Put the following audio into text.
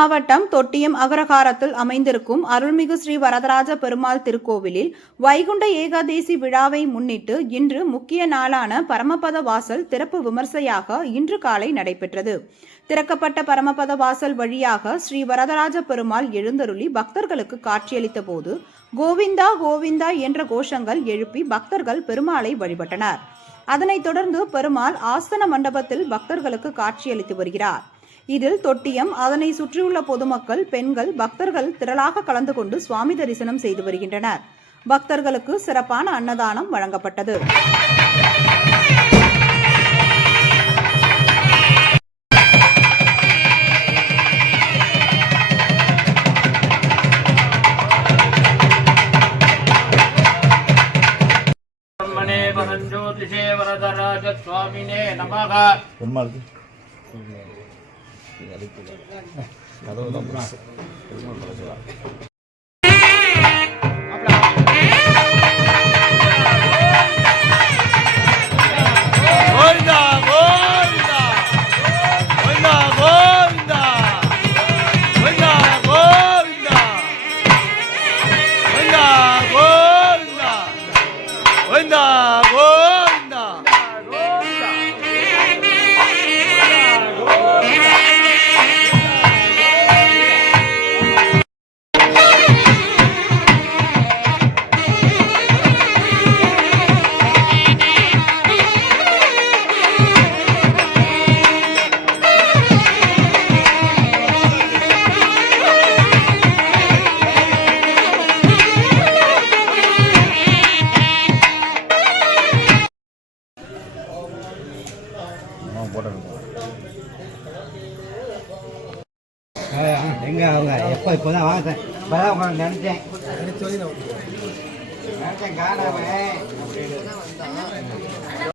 மாவட்டம் தொட்டியம் அகரகாரத்தில் அமைந்திருக்கும் அருள்மிகு ஸ்ரீ வரதராஜ பெருமாள் திருக்கோவிலில் வைகுண்ட ஏகாதேசி விழாவை முன்னிட்டு இன்று முக்கிய நாளான பரமபத வாசல் திறப்பு விமர்சையாக இன்று காலை நடைபெற்றது. திறக்கப்பட்ட பரமபத வாசல் வழியாக ஸ்ரீ வரதராஜ பெருமாள் எழுந்தருளி பக்தர்களுக்கு காட்சியளித்த போது கோவிந்தா கோவிந்தா என்ற கோஷங்கள் எழுப்பி பக்தர்கள் பெருமாளை வழிபட்டனர். அதனைத் தொடர்ந்து பெருமாள் ஆஸ்தன மண்டபத்தில் பக்தர்களுக்கு காட்சியளித்து வருகிறார். இதில் தொட்டியம், அதனை சுற்றியுள்ள பொதுமக்கள், பெண்கள், பக்தர்கள் திரளாக கலந்து கொண்டு சுவாமி தரிசனம் செய்து வருகின்றனர். பக்தர்களுக்கு சிறப்பான அன்னதானம் வழங்கப்பட்டது. ஜோதிஷே வரதராஜ சுவாமினே நமக. எங்க அவங்க இப்போதான் வாங்க இப்போதான் நினைச்சேன் காணாம